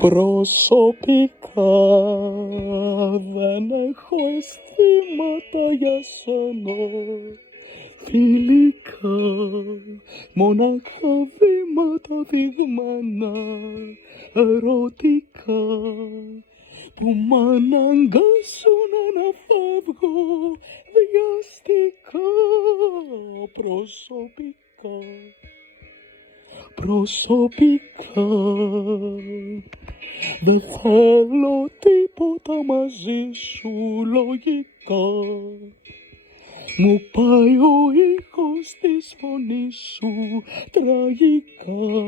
Προσωπικά δεν έχω αισθήματα για σένα. Φιλικά, μονάχα βήματα δειγμένα, ερωτικά, που μ' αναγκάσουν να φεύγω βιαστικά. Προσωπικά, δεν θέλω τίποτα μαζί σου λογικά. Μου πάει ο ήχος της φωνής σου τραγικά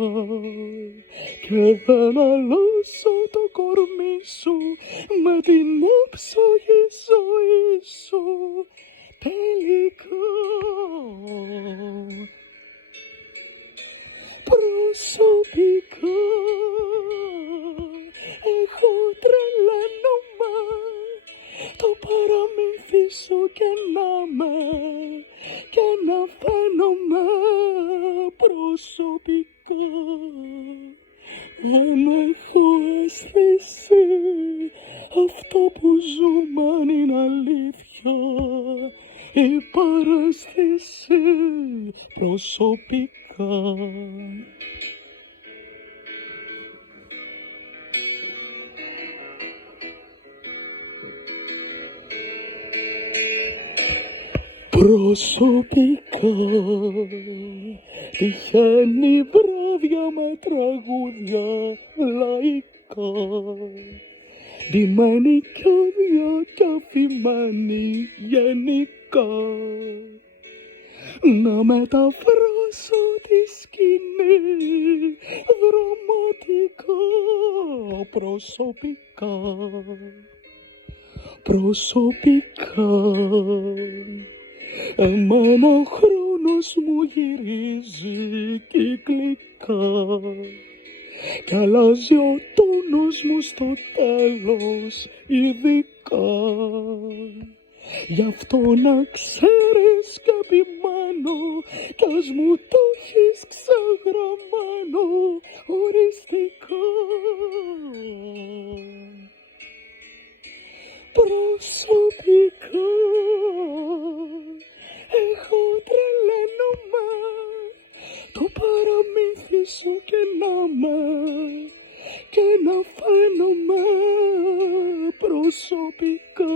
και δεν αλλάζω το κορμί σου με την άψογη ζωή σου τελικά. Προσωπικά εγώ τρελαίνομαι το παραμύθι σου και να φαίνομαι. Προσωπικά δεν έχω αίσθηση αυτό που ζούμε αν είναι αλήθεια η παρέστηση. Προσωπικά τυχαίνει βράδια με τραγούδια λαϊκά, ντυμένη κι άδεια κι αφημένη γενικά, να μεταφράσω τη σκηνή δραματικά. Προσωπικά εμένα ο χρόνος μου γυρίζει κυκλικά κι αλλάζει ο τόνος μου στο τέλος ειδικά. Γι' αυτό να ξέρεις κι επιμένω κι ας μου το έχεις ξεγραμμένο οριστικά. Προσωπικά εγώ τρελαίνομαι το παραμύθι σου και να φαίνομαι. Προσωπικά.